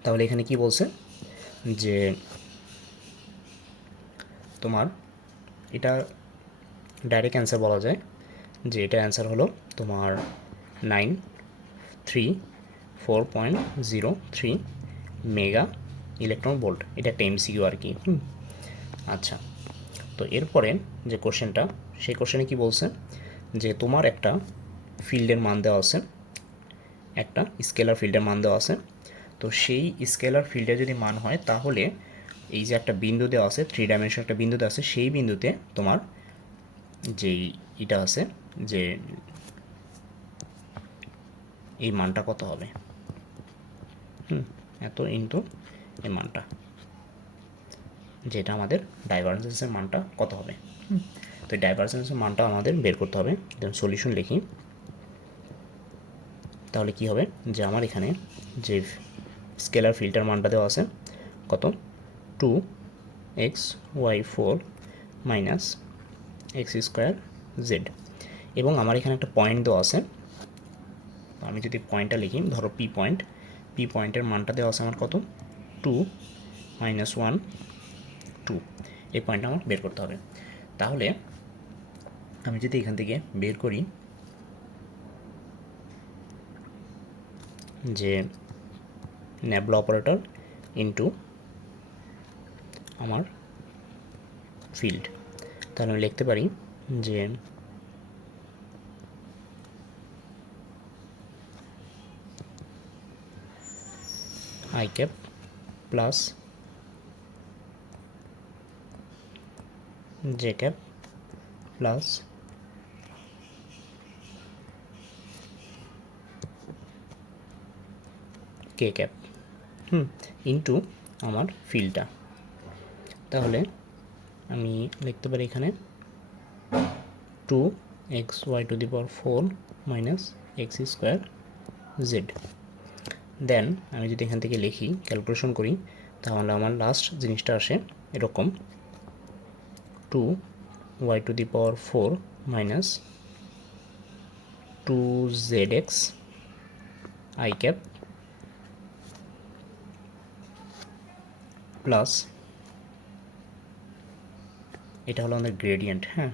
তাহলে এখানে কি বলছে, যে তোমার এটা ডাইরেক্ট অ্যান্সার বলা যায়, যে এটা অ্যান্সার হলো তোমার 934.03 মেগা ইলেকট্রন ভোল্ট। এটা একটা MCQ আর কি। আচ্ছা, তো এরপরে যে কোশ্চেনটা, সেই কোশ্চেনে কি বলছে, যে তোমার একটা ফিল্ডের মান দেওয়া আছে, একটা স্কেলার ফিল্ডের মান দেওয়া আছে। তো সেই স্কেলার ফিল্ডে যদি মান হয়, তাহলে এই যে একটা বিন্দু দেওয়া আছে, 3 ডাইমেনশন একটা বিন্দু দেওয়া আছে, সেই বিন্দুতে তোমার যেই এটা আছে, যে এই মানটা কত হবে, এত ইনটু এই মানটা, যেটা আমাদের ডাইভারজেন্সের মানটা কত হবে। তো এই ডাইভারজেন্সের মানটা আমাদের বের করতে হবে। দেন সলিউশন লিখি, তাহলে কি হবে, যে আমার এখানে যে স্কেলার ফিল্টার মানটা দেওয়া আছে কত, 2xy4 মাইনাস x² z, এবং আমার এখানে একটা পয়েন্ট দেওয়া আছে। আমি যদি পয়েন্টটা লিখি, ধরো পি পয়েন্টের মানটা দেওয়া আছে আমার কত, 2 মাইনাস 1 2, এই পয়েন্টটা আমার বের করতে হবে। তাহলে আমি যদি এখান থেকে বের করি যে ন্যাবলা অপারেটর ইন্টু আমার ফিল্ড, তাহলে আমি লিখতে পারি যে I cap plus J cap plus K cap into আমার ফিল্ডটা। তাহলে আমি লিখতে পারি এখানে 2xy⁴ minus X square Z. Then আমি যদি এখান থেকে লিখি ক্যালকুলেশন করি তাহলে আমার লাস্ট জিনিসটা আসে এরকম 2y⁴ minus 2zx I cap plus এটা হলো আমাদের গ্রেডিয়েন্ট। হ্যাঁ,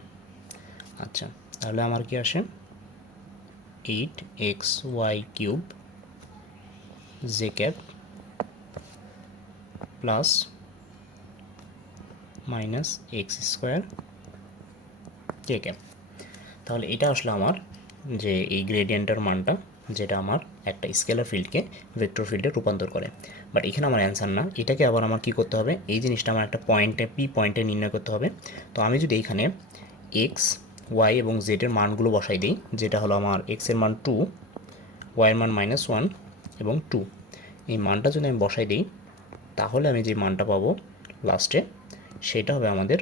আচ্ছা, তাহলে আমার কি আসে 8xy³ J cap plus minus X square K cap. তাহলে এটা আসলে আমার যে এই গ্রেডিয়েন্টের মানটা, যেটা আমার একটা স্কেলার ফিল্ডকে ভেক্টর ফিল্ডে রূপান্তর করে। বাট এখানে আমার অ্যান্সার না, এটাকে আবার আমার কী করতে হবে, এই জিনিসটা আমার একটা পয়েন্টে পি পয়েন্টে নির্ণয় করতে হবে। তো আমি যদি এইখানে এক্স ওয়াই এবং জেডের মানগুলো বসাই দিই, যেটা হলো আমার এক্সের মান 2, ওয়াইয়ের মান -1 এবং 2, এই মানটা যদি আমি বসাই দিই তাহলে আমি যে মানটা পাবো লাস্টে সেটা হবে আমাদের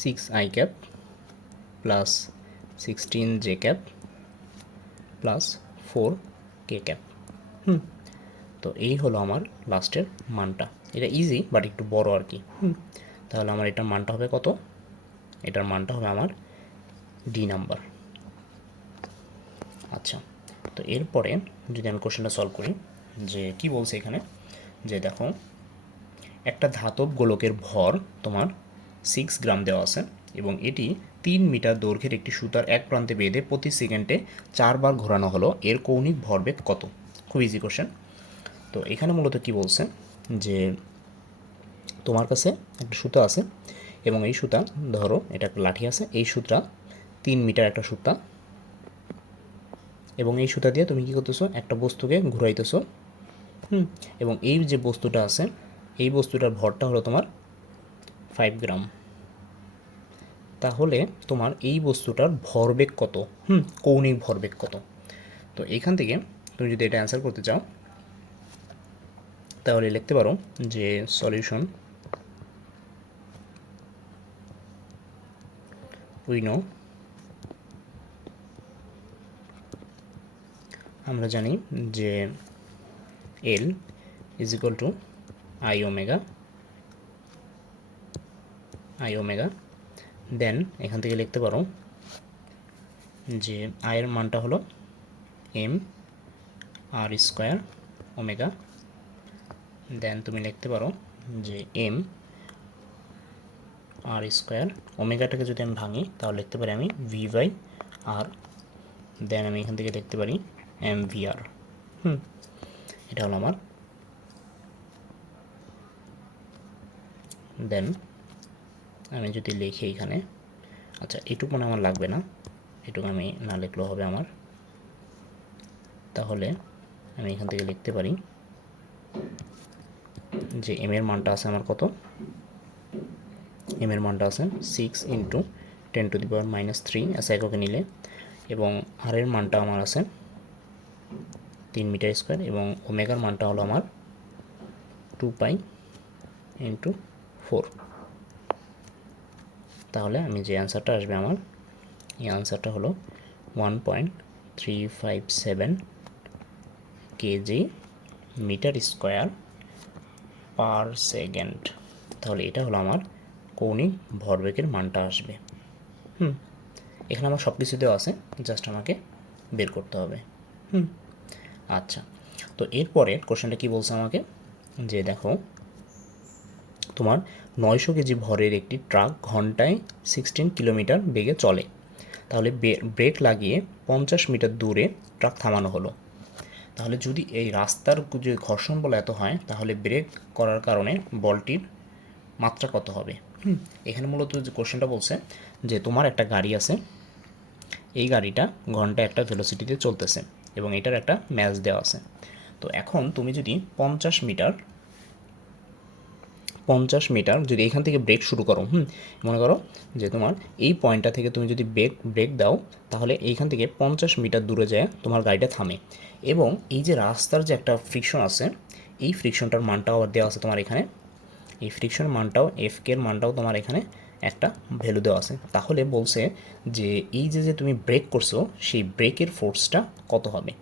6i cap plus 16j cap plus 4k cap. তো এই হলো আমার লাস্টের মানটা। এটা ইজি বাট একটু বড় আর কি। তাহলে আমার এটার মানটা হবে কত? এটার মানটা হবে আমার ডি নাম্বার। আচ্ছা, তো এরপরে যদি আমি কোশ্চেনটা সলভ করি, যে কি বলছে এখানে, যে দেখো একটা ধাতব গোলকের ভর তোমার 6 গ্রাম দেওয়া আছে এবং এটি 3 মিটার দৈর্ঘ্যের একটি সুতার এক প্রান্তে বেঁধে প্রতি সেকেন্ডে 4 বার ঘোরানো হলো, এর কৌণিক ভরবেগ কত? খুব ইজি কোশ্চেন। তো এখানে মূলত কি বলছে, যে তোমার কাছে একটা সুতা আছে এবং এই সুতা, ধরো এটা একটা লাঠি আছে, এই সুতা 3 মিটার একটা সুতা, এবং এই সুতা দিয়ে তুমি কী করতেছো, একটা বস্তুকে ঘুরাইতেছো। এবং এই যে বস্তুটা আছে, এই বস্তুটার ভরটা হলো তোমার 5 গ্রাম। তাহলে তোমার এই বস্তুটার ভরবেগ কত? কৌণিক ভরবেগ কত? তো এখান থেকে তুমি যদি এটা অ্যান্সার করতে চাও তাহলে লিখতে পারো যে সলিউশন, উই নো, আমরা জানি যে L is equal to I omega. Then এখান থেকে লিখতে পারো যে আয়ের মানটা হলো M R square omega. Then তুমি লিখতে পারো যে এম আর স্কোয়ার ওমেগাটাকে যদি আমি ভাঙি তাহলে লিখতে পারি আমি ভি বাই আর। দেন আমি এখান থেকে লিখতে পারি এম ভি আর। এটা হলো আমার। দেন আমি যদি লিখি এখানে, আচ্ছা এটুকু মানে আমার লাগবে না, এটুকু আমি না লিখলেও হবে আমার। তাহলে আমি এখান থেকে লিখতে পারি যে এম এর মানটা আছে আমার কত, এম এর মানটা আছে 6 × 10⁻³ এসআই এককে নিলে, এবং আর এর মানটা আমার আছে 3 মিটার স্কোয়ার, এবং ওমেগার মানটা হলো আমার 2π × 4। তাহলে আমি যে অ্যান্সারটা আসবে আমার, এই অ্যান্সারটা হলো 1.357 kg metre square per second. তাহলে এটা হলো আমার কৌণিক ভরবেগের মানটা আসবে। এখানে আমার সব কিছু দেওয়া আছে, জাস্ট আমাকে বের করতে হবে। আচ্ছা, তো এরপরে কোশ্চেনটা কি বলছে আমাকে, যে দেখো তোমার 900 কেজি ভরের একটি ট্রাক ঘন্টায় 16 কিলোমিটার বেগে চলে, তাহলে ব্রেক লাগিয়ে 50 মিটার দূরে ট্রাক থামানো হলো। তাহলে যদি এই রাস্তার যে ঘর্ষণ বল এত হয়, তাহলে ব্রেক করার কারণে বলটির মাত্রা কত হবে? এখানে মূলত যে কোশ্চেনটা বলছে যে তোমার একটা গাড়ি আছে এই গাড়িটা ঘন্টায় একটা ভেলোসিটিতে চলতেছে এবং এটার একটা ম্যাচ দেওয়া আছে। তো এখন তুমি যদি 50 মিটার যদি এখান থেকে ব্রেক শুরু করো, মনে করো যে তোমার এই পয়েন্টটা থেকে তুমি যদি ব্রেক দাও, তাহলে এইখান থেকে 50 মিটার দূরে যায় তোমার গাড়িটা থামে। এবং এই যে রাস্তার যে একটা ফ্রিকশন আছে, এই ফ্রিকশনটার মানটাও আবার দেওয়া আছে তোমার এখানে। এই ফ্রিকশন মানটাও এর মানটাও তোমার এখানে একটা ভ্যালু দেওয়া আছে। তাহলে বলছে যে এই যে তুমি ব্রেক করছো, সেই ব্রেকের ফোর্সটা কত হবে,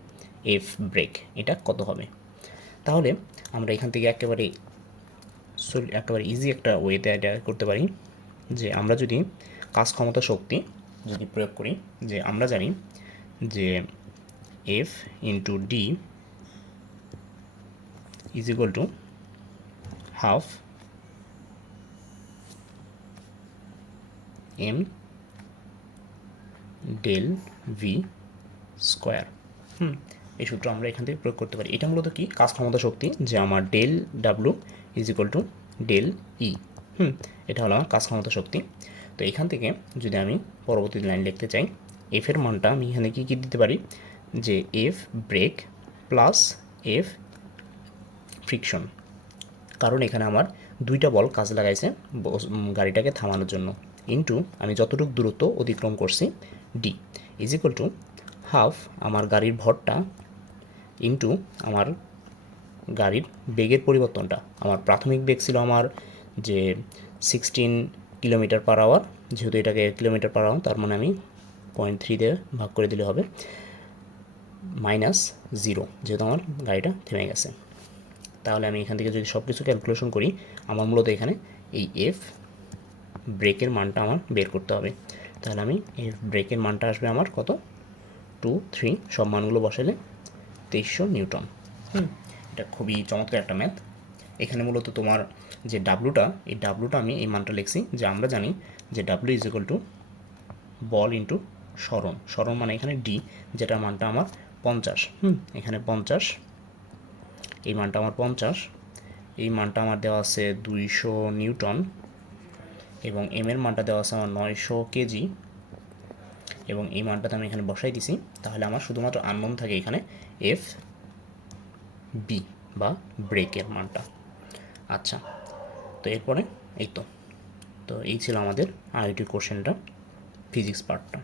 এফ ব্রেক এটা কত হবে। তাহলে আমরা এখান থেকে একেবারে ইজি একটা ওয়েতে এটা করতে পারি, যে আমরা যদি কাজ ক্ষমতা শক্তি যদি প্রয়োগ করি, যে আমরা জানি যে F into D is equal to half M del V square. এই সূত্র আমরা এখান থেকে প্রয়োগ করতে পারি। এটা মূলত কি কাজ ক্ষমতা শক্তি, যে আমার del W is equal to del E. এটা হলো আমার কাজ ক্ষমতা শক্তি। তো এখান থেকে যদি আমি পরবর্তী লাইন লিখতে চাই, এফের মানটা আমি এখানে কী দিতে পারি, যে F brake plus F friction, কারণ এখানে আমার দুইটা বল কাজে লাগাইছে গাড়িটাকে থামানোর জন্য, ইন্টু আমি যতটুকু দূরত্ব অতিক্রম করছি D is equal to half আমার গাড়ির ভরটা ইন্টু আমার গাড়ির বেগের পরিবর্তনটা। আমার প্রাথমিক বেগ ছিল আমার যে 16 কিলোমিটার পার আওয়ার, যেহেতু এটাকে কিলোমিটার পার আওয়ার, তার মানে আমি 0.3 দিয়ে ভাগ করে দিলে হবে -0, যেহেতু আমার গাড়িটা থেমে গেছে। তাহলে আমি এখান থেকে যদি সব কিছু ক্যালকুলেশন করি, আমার মূলত এখানে এই এফ ব্রেকের মানটা আমার বের করতে হবে। তাহলে আমি এফ ব্রেকের মানটা আসবে আমার কত, 2, 3 সব মানগুলো বসালে 2300 নিউটন। এটা খুবই চমৎকার একটা ম্যাথ। এখানে মূলত তোমার যে ডাব্লুটা, এই ডাব্লুটা আমি এই মানটা লিখছি, যে আমরা জানি যে W is equal two ball into সরণ। সরণ মানে এখানে ডি, যেটা মানটা আমার 50। এখানে 50, এই মানটা আমার 50, এই মানটা আমার দেওয়া আছে 200 নিউটন, এবং এম এর মানটা দেওয়া আছে আমার 900 কেজি, এবং এই মানটাতে আমি এখানে বসাই দিছি। তাহলে আমার শুধুমাত্র আননোন থাকে এখানে এফ বি বা ব্রেকের মানটা। আচ্ছা, তো এরপরে এই তো এই ছিল আমাদের আইআইটি কোশ্চেনটা, ফিজিক্স পার্টটা।